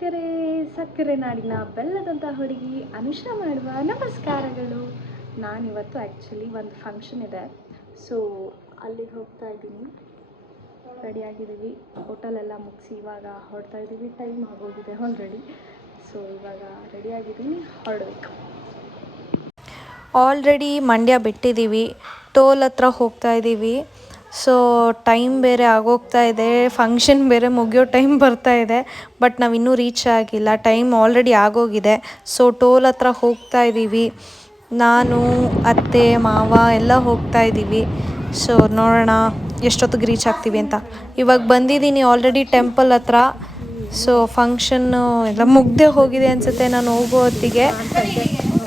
ವೀಕ್ಷಕರೇ, ಸಕ್ಕರೆ ನಾಡಿನ ಬೆಲ್ಲದಂಥ ಹುಡುಗಿ ಅನುಷಾ ಮಾಡುವ ನಮಸ್ಕಾರಗಳು. ನಾನಿವತ್ತು ಆ್ಯಕ್ಚುಲಿ ಒಂದು ಫಂಕ್ಷನ್ ಇದೆ, ಸೊ ಅಲ್ಲಿಗೆ ಹೋಗ್ತಾ ಇದ್ದೀನಿ. ರೆಡಿಯಾಗಿದ್ದೀವಿ, ಹೋಟೆಲೆಲ್ಲ ಮುಗಿಸಿ ಇವಾಗ ಹೊರಡ್ತಾ ಇದ್ದೀವಿ. ಟೈಮ್ ಆಗೋಗಿದೆ ಆಲ್ರೆಡಿ. ಸೊ ಇವಾಗ ರೆಡಿಯಾಗಿದ್ದೀನಿ, ಹೊರಡಬೇಕು. ಆಲ್ರೆಡಿ ಮಂಡ್ಯ ಬಿಟ್ಟಿದ್ದೀವಿ, ಟೋಲ್ ಹತ್ರ ಹೋಗ್ತಾ ಇದ್ದೀವಿ. ಸೊ ಟೈಮ್ ಬೇರೆ ಆಗೋಗ್ತಾ ಇದೆ, ಫಂಕ್ಷನ್ ಬೇರೆ ಮುಗಿಯೋ ಟೈಮ್ ಬರ್ತಾ ಇದೆ. ಬಟ್ ನಾವು ಇನ್ನೂ ರೀಚ್ ಆಗಿಲ್ಲ, ಟೈಮ್ ಆಲ್ರೆಡಿ ಆಗೋಗಿದೆ. ಸೊ ಟೋಲ್ ಹತ್ರ ಹೋಗ್ತಾ ಇದ್ದೀವಿ. ನಾನು ಅತ್ತೆ ಮಾವ ಎಲ್ಲ ಹೋಗ್ತಾ ಇದ್ದೀವಿ. ಸೊ ನೋಡೋಣ ಎಷ್ಟೊತ್ತಿಗೆ ರೀಚ್ ಆಗ್ತೀವಿ ಅಂತ. ಇವಾಗ ಬಂದಿದ್ದೀನಿ ಆಲ್ರೆಡಿ ಟೆಂಪಲ್ ಹತ್ರ. ಸೊ ಫಂಕ್ಷನ್ನು ಎಲ್ಲ ಮುಗ್ದೇ ಹೋಗಿದೆ ಅನಿಸುತ್ತೆ. ನಾನು ಹೋಗೋ ಹೊತ್ತಿಗೆ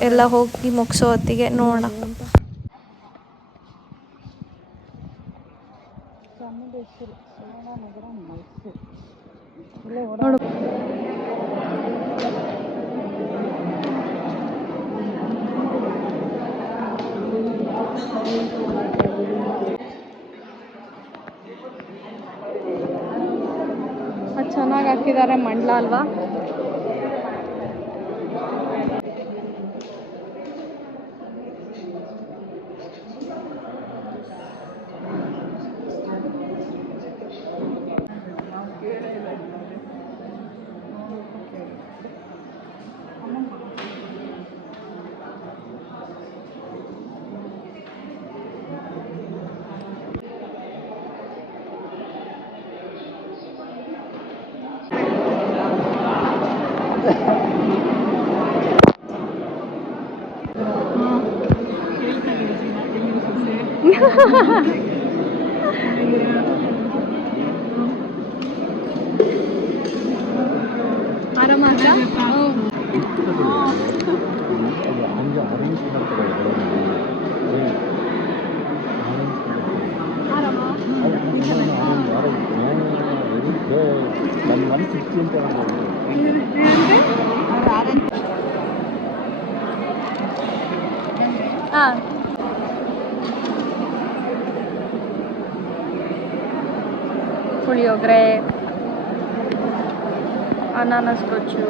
ಎಲ್ಲ ಹೋಗಿ ಮುಗಿಸೋ ಹೊತ್ತಿಗೆ ನೋಡೋಣ. ಚೆನ್ನಾಗಿ ಹಾಕಿದ್ದಾರೆ, ಮಂಡ್ಲ ಅಲ್ವಾ? ಆರಾಮ ಪುಳಿಯೋಗರೆ, ಅನಾನಸ್ ಗೊಜ್ಜು.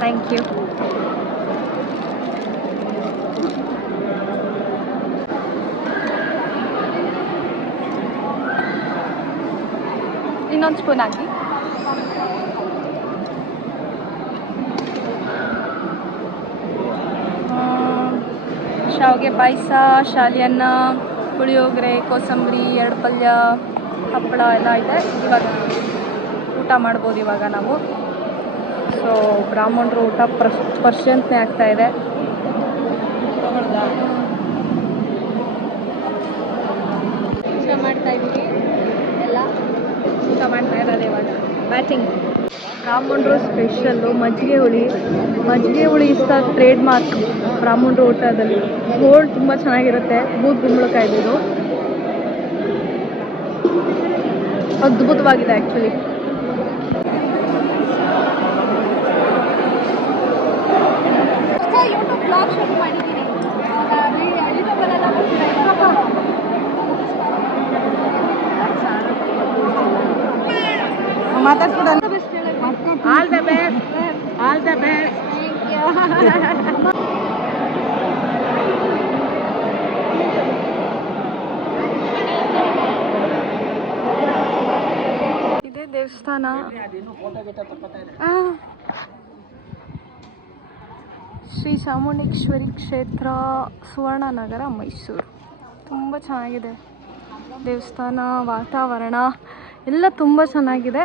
Thank you. ಇನ್ನೊಂದು ಸ್ಪೂನ್ ಹಾಕಿ. ಶಾವಿಗೆ ಪಾಯಸ, ಶಾಲಿ ಅನ್ನ, ಪುಳಿಯೋಗರೆ, ಕೋಸಂಬರಿ, 2 ಪಲ್ಯ, ಹಪ್ಪಳ ಎಲ್ಲ ಇದೆ. ಇವಾಗ ಊಟ ಮಾಡ್ಬೋದು ಇವಾಗ ನಾವು. ಸೊ ಬ್ರಾಹ್ಮಣರು ಊಟ ಪರ್ಶಂತನೇ ಆಗ್ತಾ ಇದೆ. ಊಟ ಮಾಡ್ತಾ ಇದ್ದೀವಿ, ಎಲ್ಲ ಊಟ ಮಾಡ್ತಾ ಇರೋದು ಇವಾಗ. ಬ್ಯಾಟಿಂಗ್ ಬ್ರಾಹ್ಮಣರು ಸ್ಪೆಷಲ್ಲು ಮಜ್ಜಿಗೆ ಹುಳಿ ಇಷ್ಟ, ಟ್ರೇಡ್ ಮಾರ್ಕ್ ಬ್ರಾಹ್ಮಣರು ಊಟದಲ್ಲಿ. ಗೋಲ್ಡ್ ತುಂಬ ಚೆನ್ನಾಗಿರುತ್ತೆ. ಬೂದ್ ಗುಂಬಳಕಾಯಿ ಇದು ಅದ್ಭುತವಾಗಿದೆ ಆ್ಯಕ್ಚುಲಿ. ಯೂಟ್ಯೂಬ್ ಬ್ಲಾಗ್ ಶುರು ಮಾಡಿದ್ದೀನಿ, ಮಾತಾಡ್ಸ್ಬಿಡ. All the best, all the best. ಇದೇ ದೇವಸ್ಥಾನ. ಶ್ರೀ ಚಾಮುಂಡೇಶ್ವರಿ ಕ್ಷೇತ್ರ, ಸುವರ್ಣನಗರ, ಮೈಸೂರು. ತುಂಬ ಚೆನ್ನಾಗಿದೆ ದೇವಸ್ಥಾನ, ವಾತಾವರಣ ಎಲ್ಲ ತುಂಬ ಚೆನ್ನಾಗಿದೆ.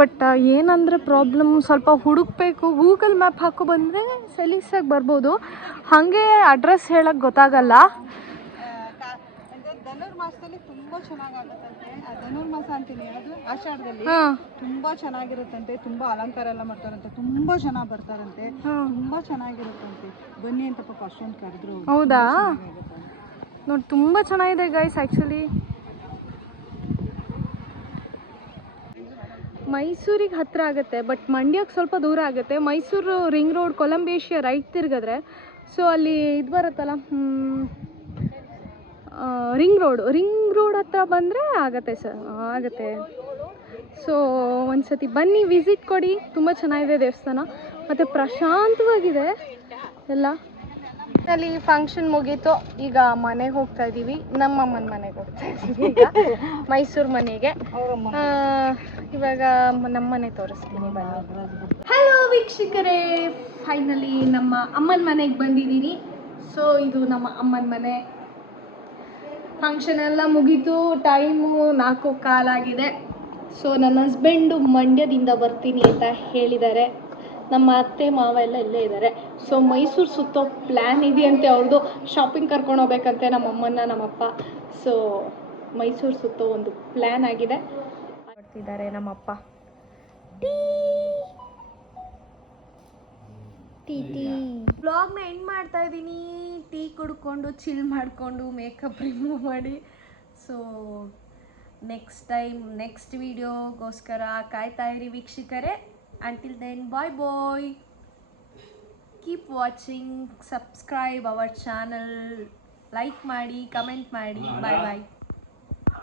ಬಟ್ ಏನಂದರೆ ಪ್ರಾಬ್ಲಮ್, ಸ್ವಲ್ಪ ಹುಡುಕಬೇಕು. ಗೂಗಲ್ ಮ್ಯಾಪ್ ಹಾಕೋ ಬಂದರೆ ಸಲೀಸಾಗಿ ಬರ್ಬೋದು, ಹಾಗೆ ಅಡ್ರೆಸ್ ಹೇಳಕ್ಕೆ ಗೊತ್ತಾಗಲ್ಲ. ಧನುರ್ಮಾಸದಲ್ಲಿ ತುಂಬಾ ಚೆನ್ನಾಗಾಗುತ್ತಂತೆ. ಧನುರ್ಮಾಸ ಅಂತೀನಿ, ಅದು ಆಷಾಢದಲ್ಲಿ ತುಂಬಾ ಚೆನ್ನಾಗಿರುತ್ತಂತೆ. ತುಂಬಾ ಅಲಂಕಾರ ಎಲ್ಲ ಮಾಡ್ತಾರಂತೆ, ತುಂಬಾ ಜನ ಬರ್ತಾರಂತೆ, ತುಂಬಾ ಚೆನ್ನಾಗಿರುತ್ತಂತೆ. ಬನ್ನಿ ಅಂತ ಪಾಪ ಅಷ್ಟೊಂದು ಕರೆದ್ರು. ಹೌದಾ? ನೋಡಿ ತುಂಬ ಚೆನ್ನಾಗಿದೆ ಗೈಸ್. ಆ್ಯಕ್ಚುಲಿ ಮೈಸೂರಿಗೆ ಹತ್ತಿರ ಆಗುತ್ತೆ, ಬಟ್ ಮಂಡ್ಯಕ್ಕೆ ಸ್ವಲ್ಪ ದೂರ ಆಗುತ್ತೆ. Mysuru ring road, Columbia Asia right ತಿರುಗಿದ್ರೆ, ಸೊ ಅಲ್ಲಿ ಇದು ಬರುತ್ತಲ್ಲ, ರಿಂಗ್ ರೋಡ್ ಹತ್ರ ಬಂದರೆ ಆಗುತ್ತೆ ಸರ್, ಆಗುತ್ತೆ. ಸೊ ಒಂದ್ಸತಿ ಬನ್ನಿ, ವಿಸಿಟ್ ಕೊಡಿ. ತುಂಬ ಚೆನ್ನಾಗಿದೆ ದೇವಸ್ಥಾನ ಮತ್ತು ಪ್ರಶಾಂತವಾಗಿದೆ ಎಲ್ಲ. ಅಲ್ಲಿ ಫಂಕ್ಷನ್ ಮುಗೀತು, ಈಗ ಮನೆಗೆ ಹೋಗ್ತಾ ಇದ್ದೀವಿ. ನಮ್ಮ ಅಮ್ಮನ ಮನೆಗೆ ಹೋಗ್ತಾ ಇದ್ದೀವಿ ಈಗ, ಮೈಸೂರು ಮನೆಗೆ. ಇವಾಗ ನಮ್ಮ ಮನೆ ತೋರಿಸ್ತೀನಿ ಬನ್ನಿ. ಹಲೋ ವೀಕ್ಷಕರೇ, ಫೈನಲಿ ನಮ್ಮ ಅಮ್ಮನ ಮನೆಗೆ ಬಂದಿದ್ದೀನಿ. ಸೊ ಇದು ನಮ್ಮ ಅಮ್ಮನ ಮನೆ. ಫಂಕ್ಷನ್ ಎಲ್ಲ ಮುಗೀತು, ಟೈಮು 4:15 ಸೊ ನನ್ನ ಹಸ್ಬೆಂಡು ಮಂಡ್ಯದಿಂದ ಬರ್ತೀನಿ ಅಂತ ಹೇಳಿದ್ದಾರೆ. ನಮ್ಮ ಅತ್ತೆ ಮಾವ ಎಲ್ಲ ಇಲ್ಲೇ ಇದ್ದಾರೆ. ಸೊ ಮೈಸೂರು ಸುತ್ತೋ ಪ್ಲ್ಯಾನ್ ಇದೆಯಂತೆ ಅವ್ರದ್ದು. ಶಾಪಿಂಗ್ ಕರ್ಕೊಂಡು ಹೋಗ್ಬೇಕಂತೆ ನಮ್ಮಮ್ಮನ ನಮ್ಮಪ್ಪ. ಸೊ ಮೈಸೂರು ಸುತ್ತೋ ಒಂದು ಪ್ಲ್ಯಾನ್ ಆಗಿದೆ. ಬರ್ತಿದ್ದಾರೆ ನಮ್ಮಪ್ಪ. ಟೀ ವ್ಲಾಗ್ನ ಎಂಡ್ ಮಾಡ್ತಾ ಇದ್ದೀನಿ. ಟೀ ಕುಡ್ಕೊಂಡು ಚಿಲ್ ಮಾಡಿಕೊಂಡು ಮೇಕಪ್ ರಿಮೂವ್ ಮಾಡಿ. ಸೊ ನೆಕ್ಸ್ಟ್ ವಿಡಿಯೋಗೋಸ್ಕರ ಕಾಯ್ತಾ ಇರಿ ವೀಕ್ಷಕರೇ. Until then, bye. Keep watching, subscribe our channel, like ಮಾಡಿ, ಕಮೆಂಟ್ ಮಾಡಿ. Bye.